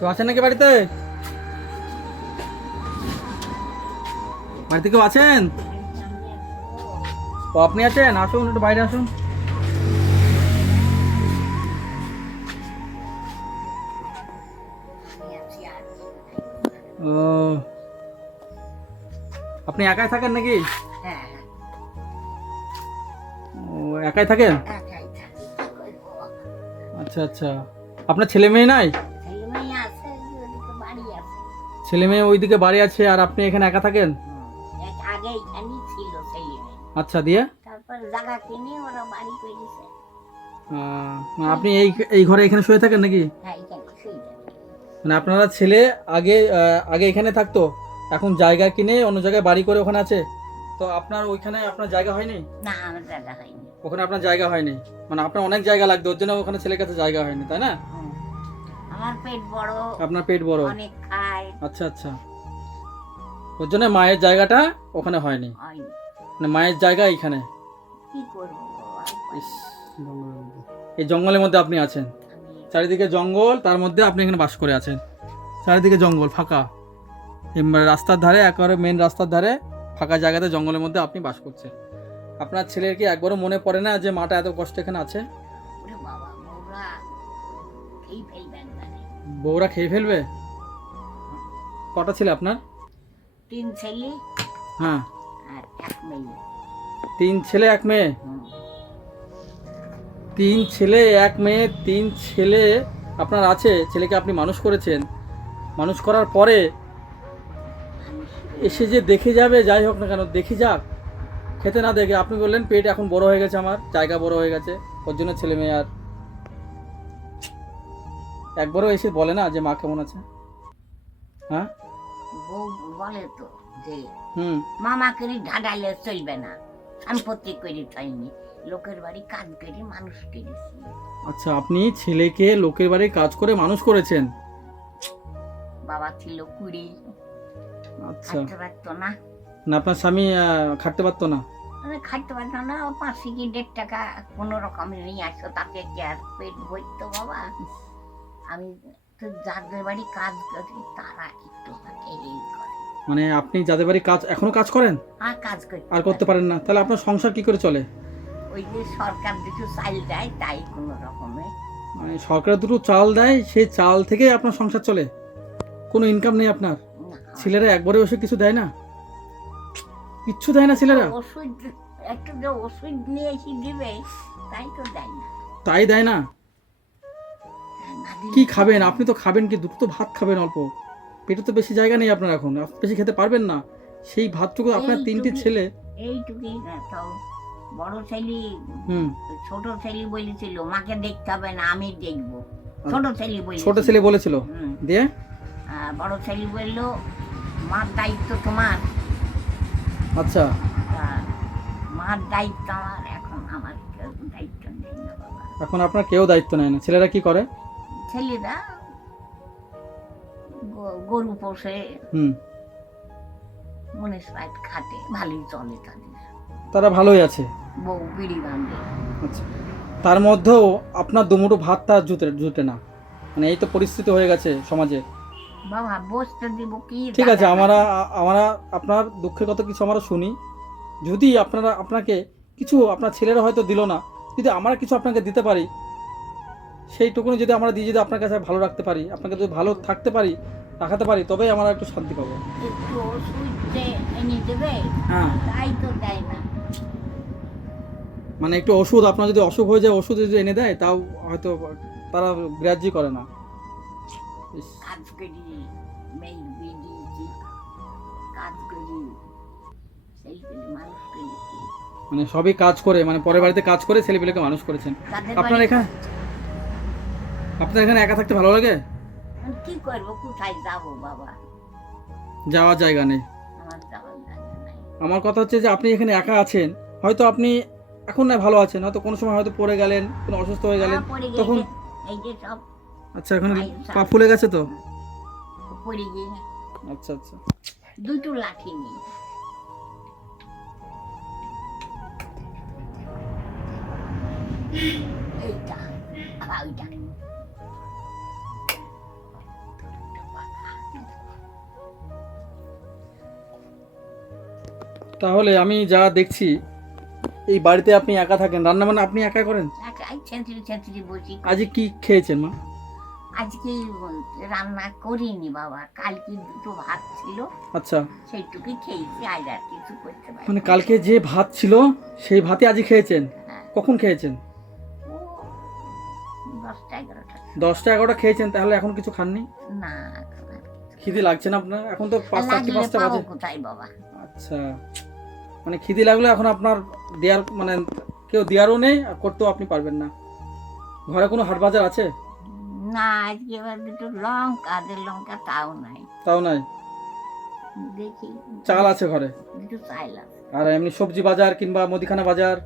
কেউ আছেন নাকি বাড়িতে? বাড়িতে কেউ আছেন? ও আপনি আছেন? আসুন একটু বাইরে আসুন। আপনি একাই থাকেন নাকি? ও একাই থাকেন? আচ্ছা আচ্ছা। আপনার ছেলে মেয়ে নাই? ছেলে মেয়ে ওইদিকে বাড়ি আছে আর আপনি এখানে একা থাকেন? আগে এখানেই ছিল ছেলে আচ্ছা দিয়ে? তারপর জায়গা কিনে ওরা বাড়ি করেছে মানে আপনি এই এই ঘরে এখানে শুয়ে থাকেন নাকি? হ্যাঁ মানে আপনারা ছেলে আগে আগে এখানে থাকতো এখন জায়গা কিনে অন্য জায়গায় বাড়ি করে ওখানে আছে? তো আপনার ওইখানে আপনার জায়গা হয়নি? না আমার জায়গা হয়নি। ওখানে আপনার জায়গা হয়নি। মানে আপনার অনেক জায়গা লাগতো ওর জন্য ওখানে ছেলের কাছে জায়গা হয়নি তাই না। আমার পেট বড় আপনার পেট বড়? অনেক খায়। আচ্ছা আচ্ছা। ওর জন্য মায়ের জায়গাটা ওখানে হয়নি। মানে মায়ের জায়গা এখানে কি করব? এই জঙ্গলের মধ্যে আপনি আছেন? চারিদিকে জঙ্গল তার মধ্যে আপনি এখানে বাস করে আছেন। চারিদিকে জঙ্গল ফাঁকা। রাস্তার ধারে একেবারে মেন রাস্তার ধারে ফাঁকা জায়গাতে জঙ্গলের মধ্যে আপনি বাস করছেন। আপনার ছেলের কি একবারও মনে পড়ে না যে মাটা এত কষ্ট এখানে আছে? বউরা খেয়ে ফেলবে? কটা ছিল আপনার? তিন ছেলে হ্যাঁ। আর এক মেয়ে। তিন ছেলে এক মেয়ে? তিন ছেলে এক মেয়ে তিন ছেলে আপনার আছে? ছেলেকে আপনি মানুষ করেছেন। মানুষ করার পরে এসে যে দেখে যাবে যাই হোক না কেন দেখে যাক। খেতে না দেখে আপনি বললেন পেট এখন বড় হয়ে গেছে আমার জায়গা বড় হয়ে গেছে। ওর জন্য ছেলে মেয়ে আর একবারও এসে বলে না যে মা কেমন আছে? হ্যাঁ? বউ বলে তো যে হুম। মামা করে ঢাডাইলে চলবে না। সম্পত্তি করে থাইনি লোকের বাড়ি কাজ করে মানুষ করেছি আচ্ছা আপনি ছেলেকে লোকের বাড়ি কাজ করে মানুষ করেছেন? বাবা ছিল কুড়ি। আচ্ছা। পারতো না। না আপনার স্বামী খাটতে পারতো না? খাইতে পারতো না ও পাঁচশো কি দেড় টাকা কোনো রকম নিয়ে আসতো তাকে কি আর পেট ভরতো বাবা? আমি তো যাদের বাড়ি কাজ করি তারা একটু এই করে। মানে আপনি যাদের বাড়ি কাজ এখনও কাজ করেন? আর কাজ করতে আর করতে পারেন না। তাহলে আপনার সংসার কি করে চলে? ওই যে সরকার দুটো চাইল দেয় তাই কোনো রকমে। মানে সরকার দুটো চাল দেয় সেই চাল থেকে আপনার সংসার চলে? কোনো ইনকাম নেই আপনার? ছেলেরা একবারে বসে কিছু দেয় না? কিচ্ছু দেয় না ছেলেরা? ওষুধ একটু যে ওষুধ নিয়ে এসে দিবে তাই তো দেয় না। তাই দেয় না? কি খাবেন? আপনি তো খাবেন কি? দুটো তো ভাত খাবেন অল্প। পেটে তো বেশি জায়গা নেই আপনার এখন। বেশি খেতে পারবেন না। সেই ভাতটুকু আপনার তিনটি ছেলে। এইটুকুই বড় ছেলে হুম। ছোট ছেলে বলেছিল মাকে দেখতে হবে না আমি দেখব। ছোট ছেলে বলেছিল। ছোট ছেলে বলেছিল? দিয়ে? বড় ছেলে বলল মার দায়িত্ব তোমার। আচ্ছা। মার দায়িত্ব আমার এখন আমার কেউ দায়িত্ব নেই এখন আপনার কেউ দায়িত্ব নেয় না। ছেলেরা কি করে? ছেলেরা গরু পোষে। মনের সাইড খাটে ভালোই চলে তাদের। তারা ভালোই আছে? বউ বিড়ি বাঁধে। আচ্ছা। তার মধ্যেও আপনার দুমুটো ভাত তার জুটে জুটে না। মানে এই তো পরিস্থিতি হয়ে গেছে সমাজে। বাবা বসতে দিব কি ঠিক আছে আমরা আমরা আপনার দুঃখের কথা কিছু আমরা শুনি। যদি আপনারা আপনাকে কিছু আপনার ছেলেরা হয়তো দিল না যদি আমরা কিছু আপনাকে দিতে পারি সেইটুকুনি যদি আমরা দিয়ে যদি আপনার কাছে ভালো রাখতে পারি আপনাকে যদি ভালো থাকতে পারি রাখাতে পারি তবেই আমরা একটু শান্তি পাবো। হ্যাঁ। মানে একটু ওষুধ আপনার যদি অসুখ হয়ে যায় ওষুধ যদি এনে দেয় তাও হয়তো তারা গ্রাহ্যই করে না। মানে সবই কাজ করে মানে পরের বাড়িতে কাজ করে ছেলেপিলেকে মানুষ করেছেন। আপনার এখানে আপনার এখানে একা থাকতে ভালো লাগে? আমি কি করব? কোথায় যাব বাবা? যাওয়ার জায়গা নেই। আমার যাওয়ার জায়গা নাই। আমার কথা হচ্ছে যে আপনি এখানে একা আছেন হয়তো আপনি এখন না ভালো আছেন হয়তো কোনো সময় হয়তো পড়ে গেলেন কোনো অসুস্থ হয়ে গেলেন পড়ে তখন এই যে সব আচ্ছা এখন পা ফুলে গেছে তো? পড়ে গিয়ে। আচ্ছা আচ্ছা। দুটো লাঠি নিয়ে। এইটা আর ওইটা। তাহলে আমি যা দেখছি এই বাড়িতে আপনি একা থাকেন রান্না বান্না আপনি একা করেন? একাই ছেঁচড়ি ছেঁচড়ি বসি আজ কি খেয়েছেন মা? আজকে রান্না করিনি বাবা কালকে দুটো ভাত ছিল। আচ্ছা। সেইটুকুই খেয়েছি আজ আর কিছু করতে পারি মানে কালকে যে ভাত ছিল সেই ভাতে আজই খেয়েছেন? হ্যাঁ। কখন খেয়েছেন? দশটা এগারোটা। দশটা এগারোটা খেয়েছেন তাহলে এখন কিছু খাননি? না খিদে লাগছে না আপনার? এখন তো পাঁচ চারটে পাঁচটা বাজে। কোথায় বাবা? আচ্ছা। মানে খিদে লাগলে এখন আপনার দেওয়ার মানে কেউ দেওয়ারও নেই আর করতেও আপনি পারবেন না। ঘরে কোনো হাট বাজার আছে? না আজকে এবার দুটো লঙ্কা কাদের লঙ্কা তাও নাই। তাও নাই? দেখি। চাল আছে ঘরে? দুটো চাইল আছে। আর এমনি সবজি বাজার কিংবা মুদিখানা বাজার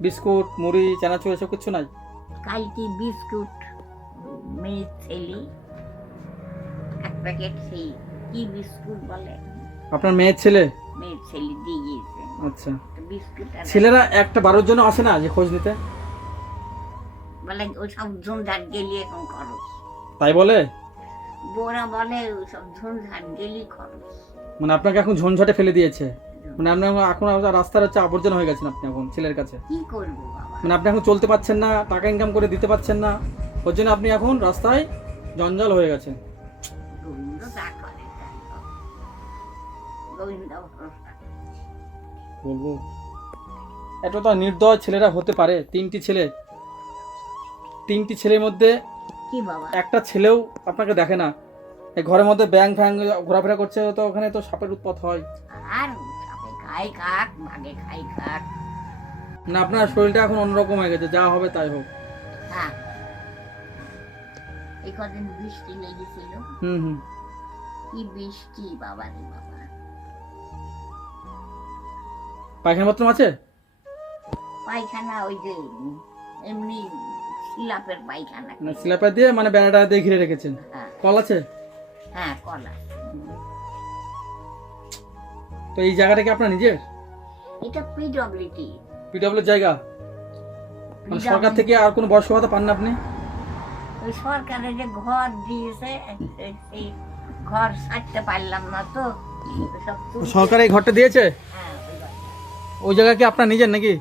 বিস্কুট মুড়ি চানাচুর এসব কিছু নাই? কালকে বিস্কুট মেয়ে ছেলি এক প্যাকেট সেই কি বিস্কুট বলে? আপনার মেয়ের ছেলে? মেয়ের ছেলে দিয়ে গিয়েছে। আচ্ছা। বিস্কুট আর ছেলেরা একটা বারোর জন্য আসে না যে খোঁজ নিতে? বলে ওসব ঝুনঝাট গেলি এখন খরচ তাই বলে? বোরা বলে ওসব ঝুনঝাট গেলি খরচ মানে আপনাকে এখন ঝঞ্ঝাটে ফেলে দিয়েছে। মানে আপনার এখন আপনার রাস্তার হচ্ছে আবর্জনা হয়ে গেছেন আপনি এখন ছেলের কাছে। কি করব বাবা? মানে আপনি এখন চলতে পারছেন না টাকা ইনকাম করে দিতে পারছেন না। ওর জন্য আপনি এখন রাস্তায় জঞ্জাল হয়ে গেছেন। গোবিন্দ যা করে তাই হোক। গোবিন্দ ভরসা বলব এটা তো নির্দয় ছেলেরা হতে পারে তিনটি ছেলে। তিনটি ছেলের মধ্যে কি বাবা? একটা ছেলেও আপনাকে দেখে না। এই ঘরের মধ্যে ব্যাং ফ্যাং ঘোরাফেরা করছে তো ওখানে তো সাপের উৎপাত হয়। আর সাপে খাই খাক মাগে খাই খাক না আপনার শরীরটা এখন অন্যরকম হয়ে গেছে যা হবে তাই হোক। হ্যাঁ। এই কদিন বৃষ্টি লেগেছিল। হুম হুম। কি বৃষ্টি বাবা রে বাবা। পায়খানা বাথরুম আছে? পায়খানা ওই যে এমনি শিলাপের পায়খানা। মানে স্ল্যাপার দিয়ে মানে বেড়াটা দিয়ে ঘিরে রেখেছেন। হ্যাঁ। কল আছে? হ্যাঁ কলা তো এই জায়গাটা কি আপনার নিজের? এটা পিডব্লিউটি পিডব্লিউ জায়গা? মানে সরকার থেকে আর কোনো বয়স্ক ভাতা পান না আপনি? ওই সরকারের যে ঘর দিয়েছে ঘর সারতে পারলাম না তো সরকার এই ঘরটা দিয়েছে? হ্যাঁ। ওই জায়গা কি আপনার নিজের নাকি?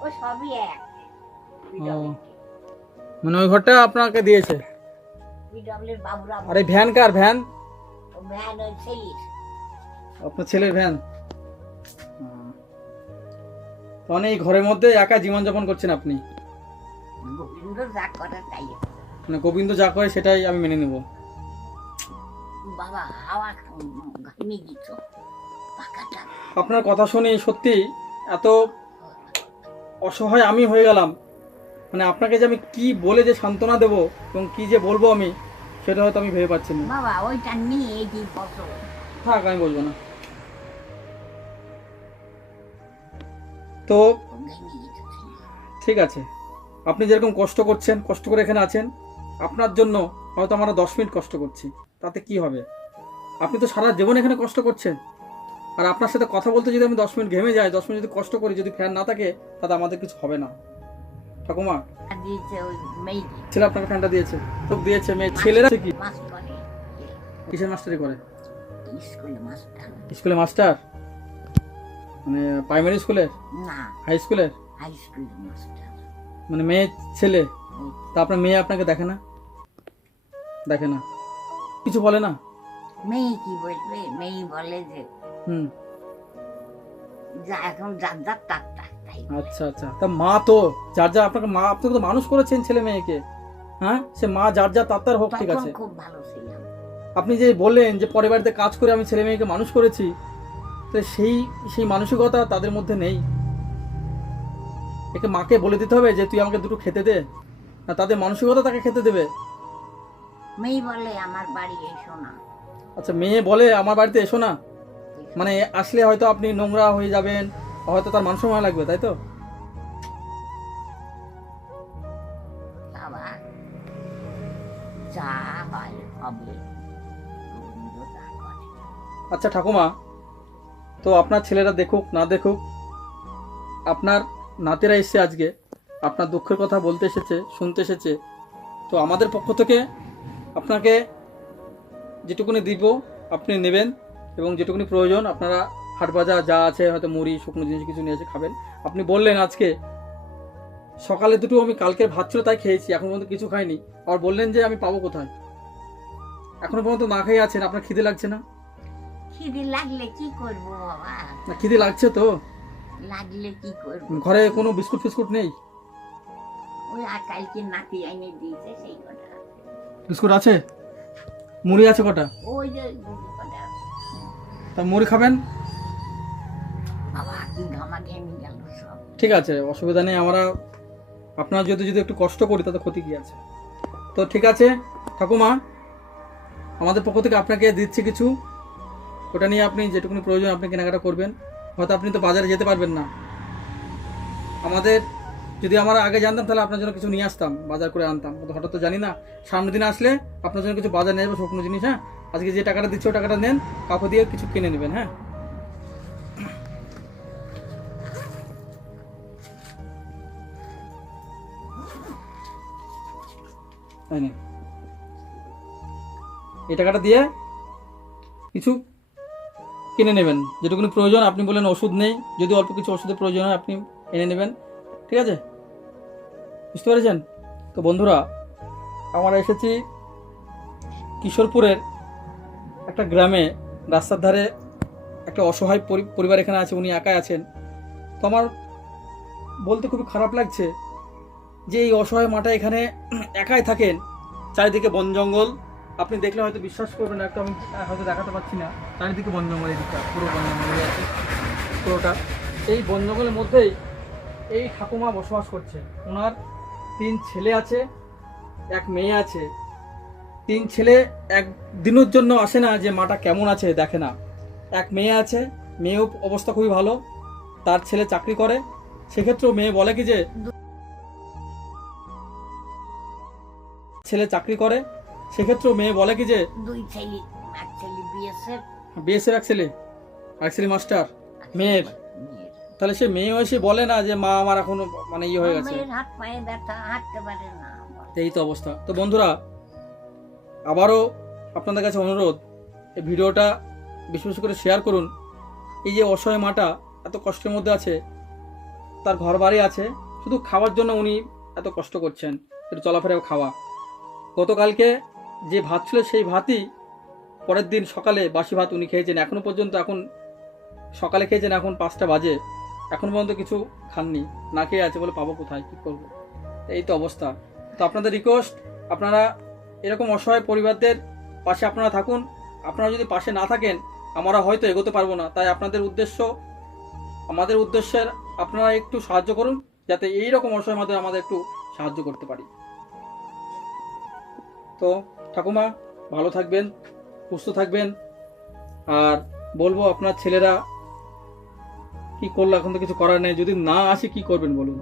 ও সবই এক। মানে ওই ঘরটা আপনাকে দিয়েছে? আর ভ্যান কার ভ্যান? আপনার ছেলের ভ্যান? মানে এই ঘরের মধ্যে একা জীবনযাপন করছেন আপনি? গোবিন্দ যা করে মানে গোবিন্দ যা করে সেটাই আমি মেনে নেব। বাবা হাওয়া ঘামে দিত আপনার কথা শুনে সত্যি এত অসহায় আমি হয়ে গেলাম। মানে আপনাকে যে আমি কি বলে যে সান্ত্বনা দেবো এবং কি যে বলব আমি সেটা হয়তো আমি ভেবে পাচ্ছি না। বাবা ওইটা নিয়ে এই যে থাক আমি বলব না। তো ঠিক আছে। আপনি যেরকম কষ্ট করছেন কষ্ট করে এখানে আছেন আপনার জন্য হয়তো আমরা দশ মিনিট কষ্ট করছি। তাতে কি হবে? আপনি তো সারা জীবন এখানে কষ্ট করছেন। আর আপনার সাথে কথা বলতে যদি আমি দশ মিনিট ঘেমে যাই দশ মিনিট যদি কষ্ট করি যদি ফ্যান না থাকে তাতে আমাদের কিছু হবে না। ঠাকুমা ছেলে আপনাকে ফ্যানটা দিয়েছে। তো দিয়েছে মেয়ে। ছেলেরা কি? কিসের মাস্টারি করে? স্কুলে মাস্টার। মানে প্রাইমারি স্কুলের না। হাই স্কুলের হাই মাস্টার। মানে মেয়ে ছেলে? তা আপনার মেয়ে আপনাকে দেখে না? দেখে না। কিছু বলে না? মেয়ে কি বলবে? মেয়ে বলে যে হুম। যা এখন যার যার তার তার তাই। আচ্ছা আচ্ছা। তা মা তো যার যা আপনাকে মা আপনাকে তো মানুষ করেছেন ছেলে মেয়েকে। হ্যাঁ? সে মা যার যা তার তার হোক ঠিক আছে। খুব ভালো ছিলাম আপনি যে বললেন যে পরের বাড়িতে কাজ করে আমি ছেলে মেয়েকে মানুষ করেছি তো সেই সেই মানসিকতা তাদের মধ্যে নেই। একে মাকে বলে দিতে হবে যে তুই আমাকে দুটো খেতে দে। না তাদের মানসিকতা তাকে খেতে দেবে। মেয়ে বলে আমার বাড়ি এসো না। আচ্ছা মেয়ে বলে আমার বাড়িতে এসো না। মানে আসলে হয়তো আপনি নোংরা হয়ে যাবেন হয়তো তার মান সম্মান লাগবে তাই তো। আচ্ছা ঠাকুমা তো আপনার ছেলেরা দেখুক না দেখুক আপনার নাতিরা এসছে আজকে আপনার দুঃখের কথা বলতে এসেছে শুনতে এসেছে তো আমাদের পক্ষ থেকে আপনাকে যেটুকুনি দিব আপনি নেবেন এবং যেটুকুনি প্রয়োজন আপনারা হাট বাজার যা আছে হয়তো মুড়ি শুকনো জিনিস কিছু নিয়ে এসে খাবেন। আপনি বললেন আজকে সকালে দুটো আমি কালকে ভাত ছিল তাই খেয়েছি এখন পর্যন্ত কিছু খাইনি। আর বললেন যে আমি পাবো কোথায়? এখনও পর্যন্ত না খেয়ে আছেন আপনার খিদে লাগছে না? খিদে লাগলে কি করব বাবা? না খিদে লাগছে তো। লাগলে কি করব? ঘরে কোনো বিস্কুট ফিস্কুট নেই? ওই আর কালকে নাতি এনে দিয়েছে সেই কটা বিস্কুট আছে? মুড়ি আছে কটা? ওই যে কটা তা মুড়ি খাবেন? ঠিক আছে অসুবিধা নেই আমরা আপনার যদি যদি একটু কষ্ট করি তাতে ক্ষতি কি আছে? তো ঠিক আছে ঠাকুমা আমাদের পক্ষ থেকে আপনাকে দিচ্ছি কিছু। ওটা নিয়ে আপনি যেটুকুনি প্রয়োজন আপনি কেনাকাটা করবেন। হয়তো আপনি তো বাজারে যেতে পারবেন না। আমাদের যদি আমরা আগে জানতাম তাহলে আপনার জন্য কিছু নিয়ে আসতাম বাজার করে আনতাম। হঠাৎ তো জানি না সামনের দিনে আসলে আপনার জন্য কিছু বাজার নিয়ে যাব শুকনো জিনিস হ্যাঁ? আজকে যে টাকাটা দিচ্ছে, ওই টাকাটা নেন কাউকে দিয়ে কিছু কিনে নেবেন হ্যাঁ? এই টাকাটা দিয়ে কিছু কিনে নেবেন। যেটুকুনি প্রয়োজন, আপনি বলেন ওষুধ নেই। যদি অল্প কিছু ওষুধের প্রয়োজন হয়, আপনি এনে নেবেন। ঠিক আছে? বুঝতে পেরেছেন? তো বন্ধুরা, আমরা এসেছি কিশোরপুরের একটা গ্রামে রাস্তার ধারে একটা অসহায় পরি- পরিবার এখানে আছে, উনি একাই আছেন। তো আমার বলতে খুবই খারাপ লাগছে যে এই অসহায় মাটা এখানে একাই থাকেন, চারিদিকে বন জঙ্গল। আপনি দেখলে হয়তো বিশ্বাস করবেন না, একটু আমি হয়তো দেখাতে পারছি না। চারিদিকে বন জঙ্গল এদিকটা পুরো বন জঙ্গল আছে, পুরোটা। এই বন জঙ্গলের মধ্যেই এই ঠাকুমা বসবাস করছে ওনার তিন ছেলে আছে, এক মেয়ে আছে। তিন ছেলে এক দিনের জন্য আসে না যে মাটা কেমন আছে দেখে না। এক মেয়ে আছে মেয়েও অবস্থা খুবই ভালো তার ছেলে চাকরি করে। সেক্ষেত্রেও মেয়ে বলে কি যে ছেলে চাকরি করে। সেক্ষেত্রেও মেয়ে বলে কি যে দুই ছেলে এক ছেলে বিএসএফ। বিএসএফ এক ছেলে এক ছেলে মাস্টার মেয়ের। তাহলে সে মেয়ে এসে বলে না যে মা আমার এখন মানে ইয়ে হয়ে গেছে। হাত পায়ে ব্যথা হাঁটতে পারে না এই তো অবস্থা। তো বন্ধুরা আবারও আপনাদের কাছে অনুরোধ, এই ভিডিওটা বেশি বেশি করে শেয়ার করুন। এই যে অসহায় মাটা এত কষ্টের মধ্যে আছে, তার ঘর বাড়ি আছে, শুধু খাওয়ার জন্য উনি এত কষ্ট করছেন, একটু চলাফেরা খাওয়া। গতকালকে যে ভাত ছিল সেই ভাতই পরের দিন সকালে বাসি ভাত উনি খেয়েছেন এখনও পর্যন্ত এখন সকালে খেয়েছেন, এখন পাঁচটা বাজে। এখন পর্যন্ত কিছু খাননি, না খেয়ে আছে বলে পাবো কোথায়, কী করব? এই তো অবস্থা। তো আপনাদের রিকোয়েস্ট আপনারা এরকম অসহায় পরিবারদের পাশে আপনারা থাকুন। আপনারা যদি পাশে না থাকেন আমরা হয়তো এগোতে পারব না। তাই আপনাদের উদ্দেশ্য আমাদের উদ্দেশ্যের আপনারা একটু সাহায্য করুন যাতে এই রকম অসহায় মাধ্যমে আমাদের একটু সাহায্য করতে পারি। তো ঠাকুমা ভালো থাকবেন সুস্থ থাকবেন। আর বলব আপনার ছেলেরা কি করল এখন তো কিছু করার নেই? যদি না আসে কি করবেন বলুন?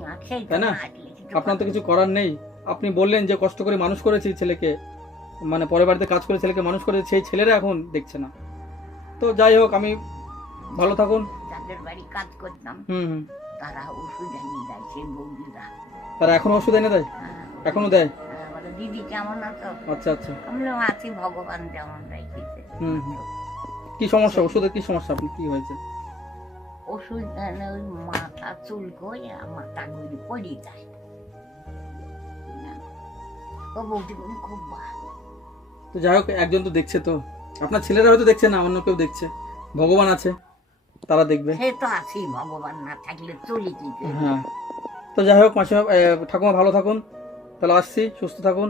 তাই না? আপনার তো কিছু করার নেই। আপনি বললেন যে কষ্ট করে মানুষ করেছি ছেলেকে। মানে পরের বাড়িতে কাজ করে ছেলেকে মানুষ করে সেই ছেলেরা এখন দেখছে না। তো যাই হোক আমি ভালো থাকুন। যাদের বাড়ি কাজ করতাম হুম হুম। তারা ওষুধ এনে দেয় সেই বৌদিরা। তারা এখনও ওষুধ এনে দেয়? হ্যাঁ, এখনও দেয়? হ্যাঁ, দিদি কেমন আছো? আচ্ছা আচ্ছা। আমরা আছি ভগবান যেমন রেখেছে হুম, হুম। কি সমস্যা? ওষুধের কি সমস্যা আপনি কি হয়েছে? ওষুধ এনে ওই মাথা চুল করে মাথা গুলি পড়ে যায়। ও বৌদিগুলি খুব ভালো। তো যাই হোক একজন তো দেখছে তো। আপনার ছেলেরা হয়তো দেখছে না অন্য কেউ দেখছে। ভগবান আছে তারা দেখবে। সে তো আছি ভগবান না থাকলে চলি কি করে? হ্যাঁ। তো যাই হোক মাসিমা এ, ঠাকুমা ভালো থাকুন। তাহলে আসছি সুস্থ থাকুন।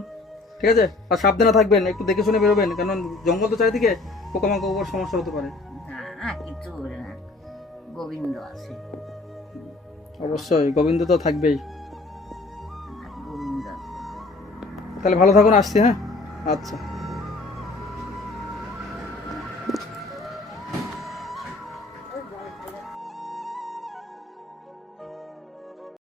ঠিক আছে? আর সাবধানে থাকবেন একটু দেখে শুনে বেরোবেন কারণ জঙ্গল তো চারিদিকে পোকামাকড় সমস্যা হতে পারে। না কিছু না। গোবিন্দ আছে। অবশ্যই গোবিন্দ তো থাকবেই। গোবিন্দ। আছে তাহলে ভালো থাকুন আসছি হ্যাঁ? আচ্ছা।